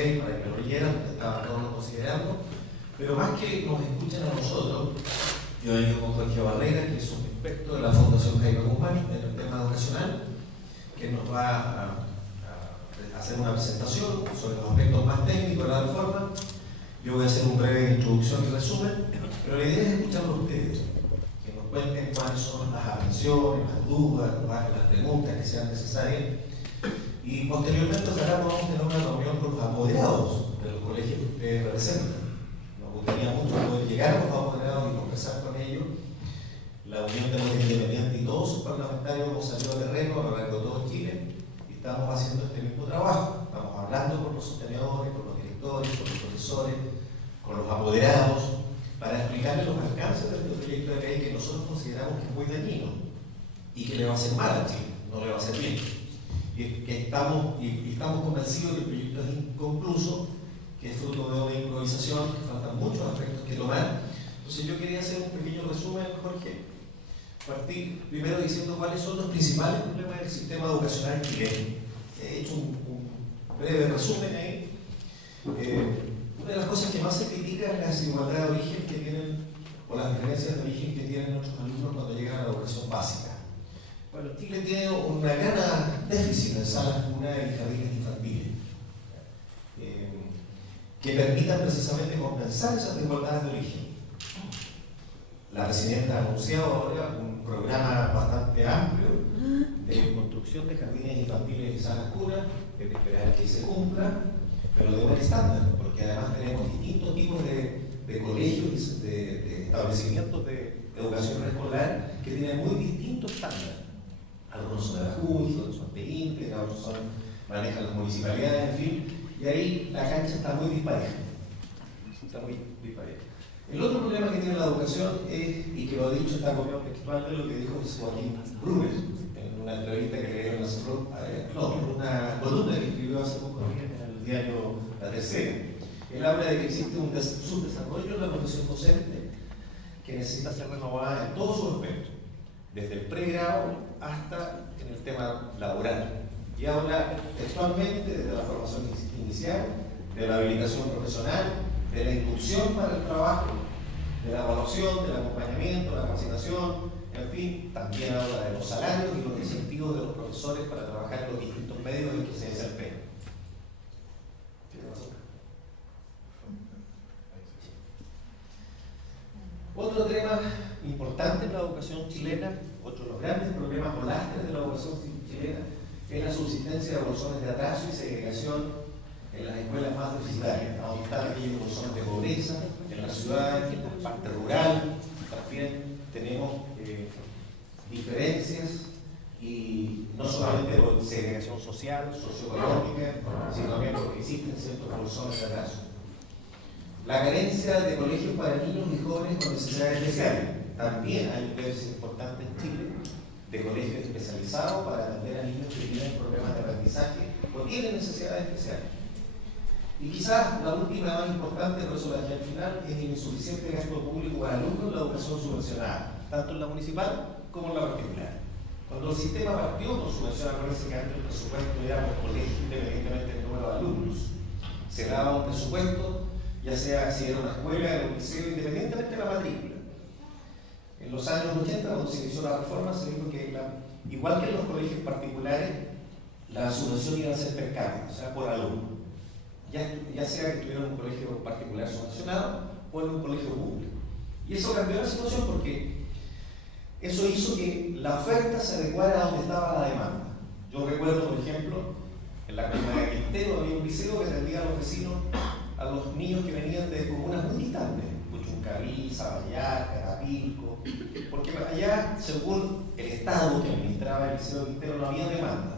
ley para que lo leyeran, estaban todos considerando, pero más que nos escuchen a nosotros, yo he ido con Jorge Barrera, que es un experto de la Fundación Jaime Guzmán en el tema educacional, que nos va a hacer una presentación sobre los aspectos más técnicos de la reforma. Yo voy a hacer una breve introducción y resumen, pero la idea es escucharlo a ustedes, que nos cuenten cuáles son las aprensiones, las dudas, las preguntas que sean necesarias. Y posteriormente vamos a tener una reunión con los apoderados de los colegios que ustedes representan. Nos gustaría mucho poder llegar a los apoderados y conversar con ellos. La Unión de los Independientes y todos sus parlamentarios hemos salido de terreno a lo largo de todo Chile y estamos haciendo este mismo trabajo. Estamos hablando con los sostenedores, con los directores, con los profesores, con los apoderados, para explicarles los alcances de este proyecto de ley que nosotros consideramos que es muy dañino y que le va a hacer mal a Chile, no le va a hacer bien. Y estamos convencidos que el proyecto es inconcluso, que es fruto de una improvisación, que faltan muchos aspectos que tomar. Entonces yo quería hacer un pequeño resumen, Jorge, partir primero diciendo cuáles son los principales problemas del sistema educacional chileno. He hecho un breve resumen ahí. Una de las cosas que más se critica es la desigualdad de origen que tienen, o las diferencias de origen que tienen nuestros alumnos cuando llegan a la educación básica. Bueno, Chile tiene una gran déficit en salas comunales y jardines infantiles que permitan precisamente compensar esas desigualdades de origen. La presidenta ha anunciado ahora un programa bastante amplio de construcción de jardines infantiles y salas curas, que hay que esperar que se cumpla, pero de buen estándar, porque además tenemos distintos tipos de colegios, de establecimientos de educación preescolar que tienen muy distintos estándares. Algunos son de la JUDI, otros son de INTE, otros manejan las municipalidades, en fin, y ahí la cancha está muy dispareja. Está muy dispareja. El otro problema que tiene la educación es, y que lo ha dicho, está copiado textual de lo que dijo Joaquín Brunner en una entrevista que le dieron una columna que escribió hace poco en el diario La Tercera. Él habla de que existe un subdesarrollo en la profesión docente que necesita ser renovada en todos sus aspectos, desde el pregrado hasta en el tema laboral. Y habla textualmente desde la formación inicial, de la habilitación profesional, de la inducción para el trabajo, de la evaluación, del acompañamiento, la capacitación, en fin, también habla de los salarios y los incentivos de los profesores para trabajar en los distintos medios en que se desempeñan. Otro tema importante en la educación chilena, otro de los grandes problemas o lastres de la educación chilena, es la subsistencia de bolsones de atraso y segregación en las escuelas más deficitarias, donde están aquellos bolsones de pobreza, en las ciudades, en la parte rural, también tenemos diferencias, y no solamente por segregación social, socioeconómica, sino también porque existen ciertos bolsones de atraso. La carencia de colegios para niños y jóvenes con necesidades especiales. También hay un déficit importante en Chile de colegios especializados para atender a niños que tienen problemas de aprendizaje o tienen necesidades especiales. Y quizás la última más importante, por eso la dejé al final, es el insuficiente gasto público para alumnos en la educación subvencionada, tanto en la municipal como en la particular. Cuando el sistema partió con subvención, acuérdense que antes el presupuesto era por colegio independientemente del número de alumnos. Se daba un presupuesto, ya sea si era una escuela, era un liceo, independientemente de la matrícula. En los años 80, cuando se inició la reforma, se dijo que igual que en los colegios particulares, la subvención iba a ser per cápita, o sea, por alumno. Ya sea que tuviera un colegio particular subvencionado o en un colegio público. Y eso cambió la situación porque eso hizo que la oferta se adecuara a donde estaba la demanda. Yo recuerdo, por ejemplo, en la comuna de Quintero había un liceo que atendía a los vecinos, a los niños que venían de comunas muy distantes, Puchuncaví, Zapallar, Carapilco, porque allá, según el Estado que administraba el liceo de Quintero, no había demanda.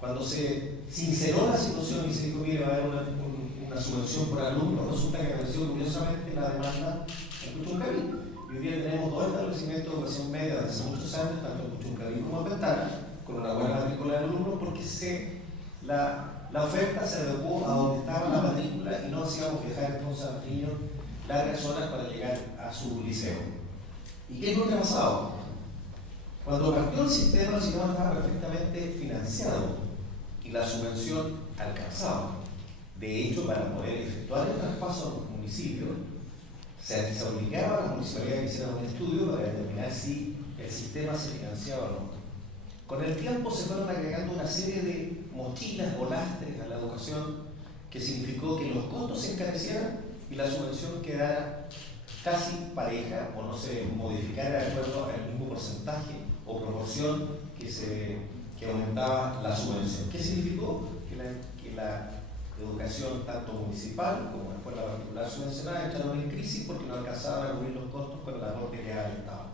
Cuando se sinceró la situación y se dijo, mire, va a haber una subvención por alumnos, resulta que apareció curiosamente la demanda en Puchuncaví. Y hoy día tenemos dos establecimientos de educación media desde hace muchos años, tanto en Puchuncaví como en Ventana, con una buena matrícula de alumnos, porque la oferta se adecuó a donde estaba la matrícula y no hacíamos viajar entonces a los niños largas horas para llegar a su liceo. ¿Y qué es lo que ha pasado? Cuando partió el sistema estaba perfectamente financiado y la subvención alcanzaba. De hecho, para poder efectuar el traspaso a los municipios, se obligaba a las municipalidades que hicieran un estudio para determinar si el sistema se financiaba o no. Con el tiempo se fueron agregando una serie de mochilas o lastres a la educación que significó que los costos se encarecieran y la subvención quedara casi pareja o no se modificara de acuerdo al mismo porcentaje o proporción que aumentaba la subvención. ¿Qué significó? Que la educación tanto municipal como la escuela particular subvencionada entraron en crisis porque no alcanzaban a cubrir los costos con el aporte que daba el Estado.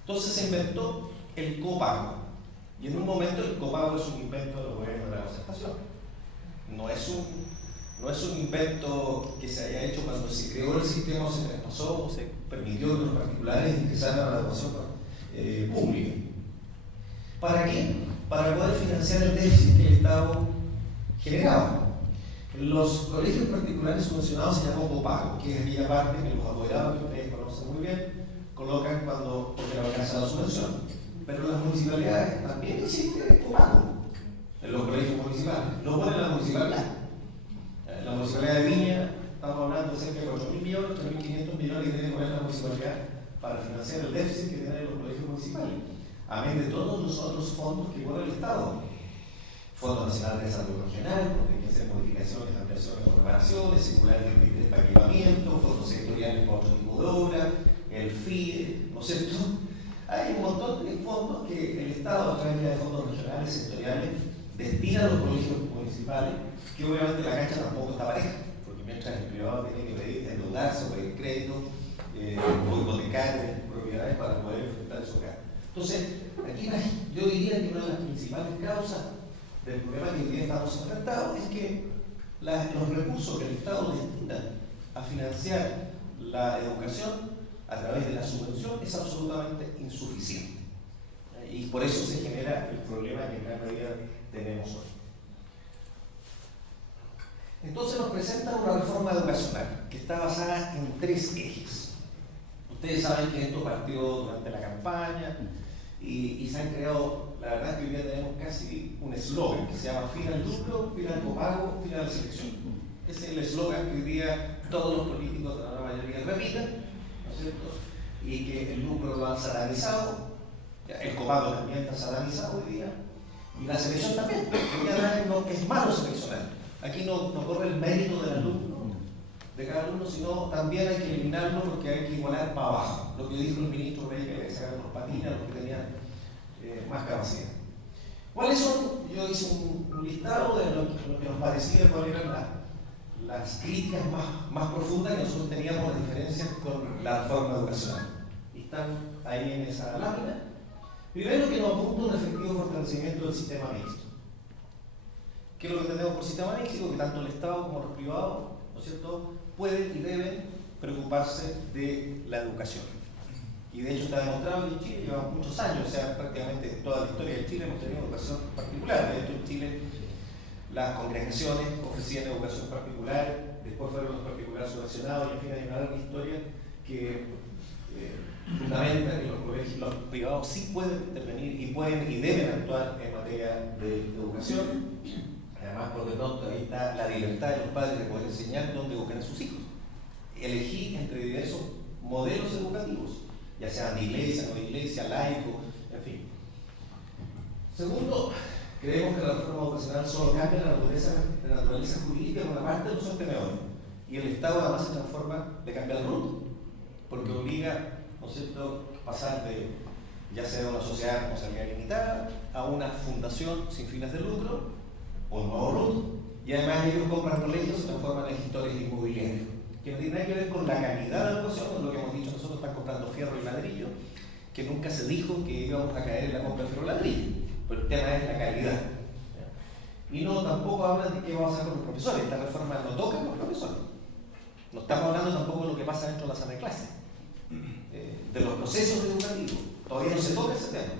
Entonces se inventó el copago. Y en un momento el copago es un invento de los gobiernos de la concertación. No es un invento que se haya hecho cuando se creó el sistema o se traspasó o se permitió que los particulares ingresaran a la educación pública. ¿Para qué? Para poder financiar el déficit que el Estado generaba. Los colegios particulares subvencionados se llaman copago, que es aquella parte que los apoderados, que ustedes conocen muy bien, colocan porque no alcanza la subvención. Pero en las municipalidades también existe copago, en los colegios municipales. Lo ponen en la municipalidad. La municipalidad de Viña, estamos hablando de cerca de 8.000 millones, 3.500 millones que tiene que poner la municipalidad para financiar el déficit que tienen los colegios municipales. Amén de todos los otros fondos que pone el Estado. Fondo Nacional de Desarrollo Regional, porque hay que hacer modificaciones, ampliaciones o reparaciones, circular de para equipamiento, fondos sectoriales para otro tipo de obra, el FIDE, ¿no es cierto? Hay un montón de fondos que el Estado, a través de fondos regionales, sectoriales, destina a los colegios municipales, que obviamente la cancha tampoco está pareja, porque mientras el privado tiene que pedir endeudarse o pedir crédito o hipotecar propiedades para poder enfrentar su hogar. Entonces, aquí yo diría que una de las principales causas del problema que hoy día estamos enfrentados es que los recursos que el Estado destina a financiar la educación a través de la subvención es absolutamente insuficiente. Y por eso se genera el problema que en gran medida tenemos hoy. Entonces nos presenta una reforma educacional que está basada en 3 ejes. Ustedes saben que esto partió durante la campaña y se han creado, la verdad es que hoy día tenemos casi un eslogan que se llama fin al lucro, fin al copago, fin a la selección. Ese es el eslogan que hoy día todos los políticos de la mayoría repiten, ¿no es cierto? Y que el lucro lo han satanizado, el copago también está satanizado hoy día, y la selección también. Hoy día no es malo seleccionar. Aquí no corre el mérito del alumno, de cada alumno, sino también hay que eliminarlo porque hay que igualar para abajo. Lo que dijo el ministro Rey, que hay que sacar por patinas los que tenían más capacidad. ¿Cuáles son? Yo hice un listado de lo que nos parecía cuáles eran las críticas más profundas que nosotros teníamos de diferencias con la reforma educacional. Y están ahí en esa lámina. Primero, que nos apunta un efectivo fortalecimiento del sistema mixto. ¿Qué es lo que tenemos por sistema mixto? Que tanto el Estado como los privados, ¿no es cierto?, pueden y deben preocuparse de la educación. Y de hecho está demostrado que en Chile llevamos muchos años, o sea, prácticamente toda la historia de Chile hemos tenido educación particular. De hecho, en Chile las congregaciones ofrecían educación particular, después fueron los particulares subvencionados y en fin hay una larga historia que fundamenta que los colegios, los privados sí pueden intervenir y pueden y deben actuar en materia de educación. Además, por de pronto, ahí está la libertad de los padres de poder enseñar dónde educan a sus hijos. Elegir entre diversos modelos educativos, ya sean de iglesia, no de iglesia, laico, en fin. Segundo, creemos que la reforma educacional solo cambia la naturaleza jurídica de una parte de los sostenedores. Y el Estado además se transforma, le cambia el rumbo, porque obliga, ¿no es cierto?, pasar de ya sea una sociedad de responsabilidad limitada a una fundación sin fines de lucro, o un nuevo RUT, y además ellos compran colegios y se transforman en gestores inmobiliarios, que no tiene nada que ver con la calidad de la educación, es lo que hemos dicho nosotros, están comprando fierro y ladrillo, que nunca se dijo que íbamos a caer en la compra de fierro y ladrillo, pero el tema es la calidad. Y no, tampoco hablan de qué vamos a hacer con los profesores, esta reforma no toca a los profesores. No estamos hablando tampoco de lo que pasa dentro de la sala de clase, de los procesos educativos, todavía no se toca ese tema.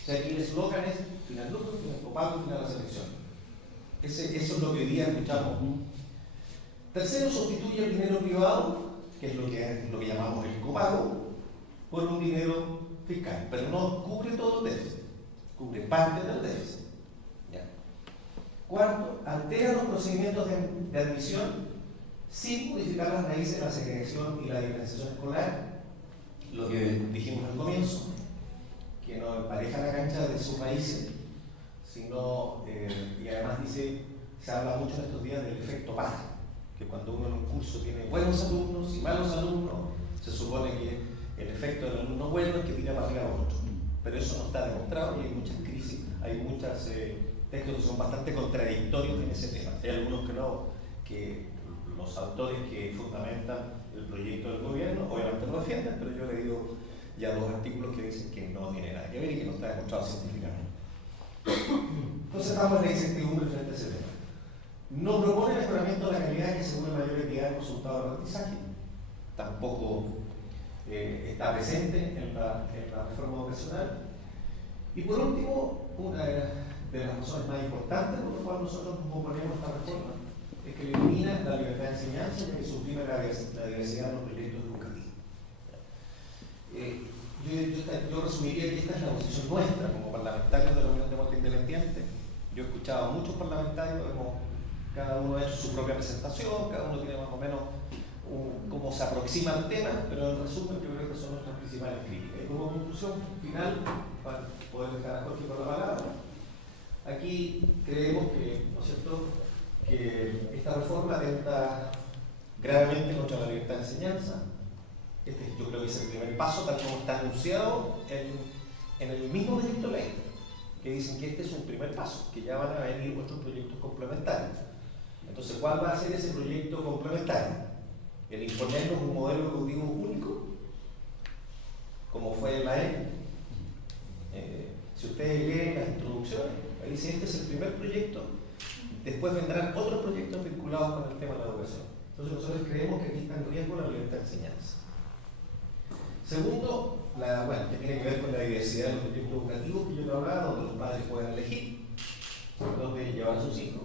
O sea, aquí el eslogan es final lucro, final copago, final la selección. Eso es lo que hoy día escuchamos. Tercero, sustituye el dinero privado, que es lo que llamamos el copago, por un dinero fiscal, pero no cubre todo el déficit, cubre parte del déficit. ¿Ya? Cuarto, altera los procedimientos de admisión sin modificar las raíces de la segregación y la diferenciación escolar, lo que dijimos al comienzo, que no empareja la cancha de sus raíces, sino, y además dice, se habla mucho en estos días del efecto paja, que cuando uno en un curso tiene buenos alumnos y malos alumnos, se supone que el efecto del alumno bueno es que tira para arriba a otro, pero eso no está demostrado y hay muchas crisis, hay muchos textos que son bastante contradictorios en ese tema. Hay algunos que no, que los autores que fundamentan el proyecto del gobierno obviamente lo defienden, pero yo he leído ya 2 artículos que dicen que no tiene nada que ver y que no está demostrado científicamente. Entonces estamos en la incertidumbre frente a ese tema. No propone mejoramiento de la calidad que asegure mayor equidad del resultado del aprendizaje. Tampoco está presente en la reforma educacional. Y por último, una de las razones más importantes por las cuales nosotros nos oponemos a esta reforma es que elimina la libertad de enseñanza y que suprime la diversidad de los proyectos educativos. Yo resumiría que esta es la posición nuestra como parlamentarios de la Unión Demócrata Independiente. Yo he escuchado a muchos parlamentarios, cada uno ha hecho su propia presentación, cada uno tiene más o menos cómo se aproxima al tema, pero en resumen yo creo que son nuestras principales críticas. Y como conclusión final, para poder dejar a Jorge con la palabra, aquí creemos que, ¿no es cierto?, que esta reforma atenta gravemente contra la libertad de enseñanza. Yo creo que es el primer paso, tal como está anunciado en el mismo proyecto de ley, que dicen que este es un primer paso, que ya van a venir otros proyectos complementarios. Entonces, ¿cuál va a ser ese proyecto complementario? El imponernos un modelo educativo único, como fue en la ENE. Si ustedes leen las introducciones, ahí dice este es el primer proyecto, después vendrán otros proyectos vinculados con el tema de la educación. Entonces nosotros creemos que aquí está en riesgo la libertad de enseñanza. Segundo, que tiene que ver con la diversidad de los proyectos educativos que yo te hablaba, donde los padres pueden elegir dónde llevar a sus hijos.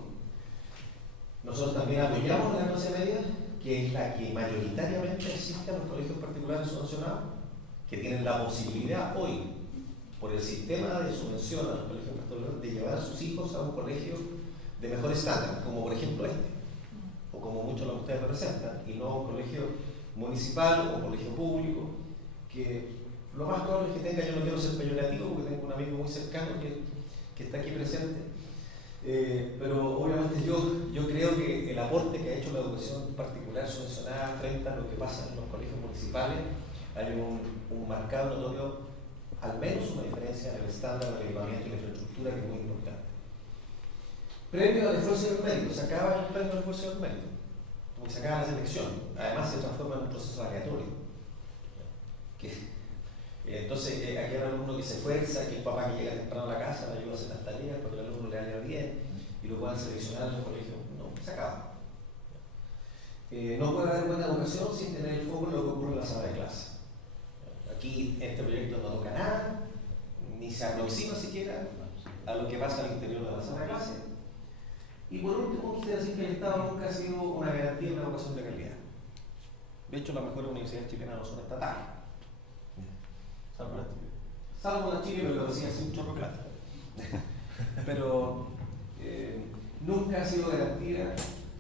Nosotros también apoyamos la clase media, que es la que mayoritariamente existe en los colegios particulares subvencionados, que tienen la posibilidad hoy, por el sistema de subvención a los colegios particulares, de llevar a sus hijos a un colegio de mejor estándar, como por ejemplo o como muchos de ustedes representan, y no un colegio municipal o colegio público, que lo más probable es que tenga, yo no quiero ser peyorativo porque tengo un amigo muy cercano que está aquí presente, pero obviamente yo creo que el aporte que ha hecho la educación particular subvencionada frente a lo que pasa en los colegios municipales, hay un marcado notorio, al menos una diferencia en el estándar de equipamiento y la infraestructura que es muy importante. Premio al esfuerzo del mérito, se acaba el premio al esfuerzo del mérito, porque se acaba la selección, además se transforma en un proceso aleatorio. Entonces, aquí hay un alumno que se esfuerza, que el papá que llega temprano a la casa le ayuda a hacer las tareas, porque el alumno le vaya bien y lo puedan seleccionar en el colegio. No, se acaba. No puede haber buena educación sin tener el foco en lo que ocurre en la sala de clase. Aquí este proyecto no toca nada, ni se aproxima siquiera a lo que pasa al interior de la sala de clase. Y por último, quisiera decir que el Estado nunca ha sido una garantía de una educación de calidad. De hecho, las mejores universidades chilenas no son estatales. Salvo la Chile, pero lo decía hace un chorro de plata. Pero nunca ha sido garantía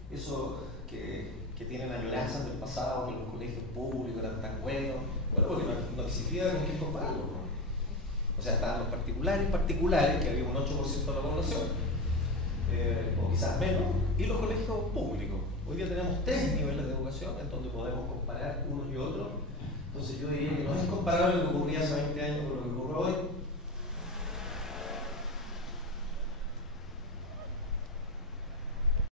eso que tienen añoranzas del pasado, que los colegios públicos eran tan buenos. Bueno, porque no existía con qué compararlo, ¿no? O sea, estaban los particulares, que había un 8% de la población, o quizás menos, y los colegios públicos. Hoy día tenemos 3 niveles de educación en donde podemos comparar unos y otros. Entonces yo diría que no es comparable lo que ocurría hace 20 años con lo que ocurre hoy,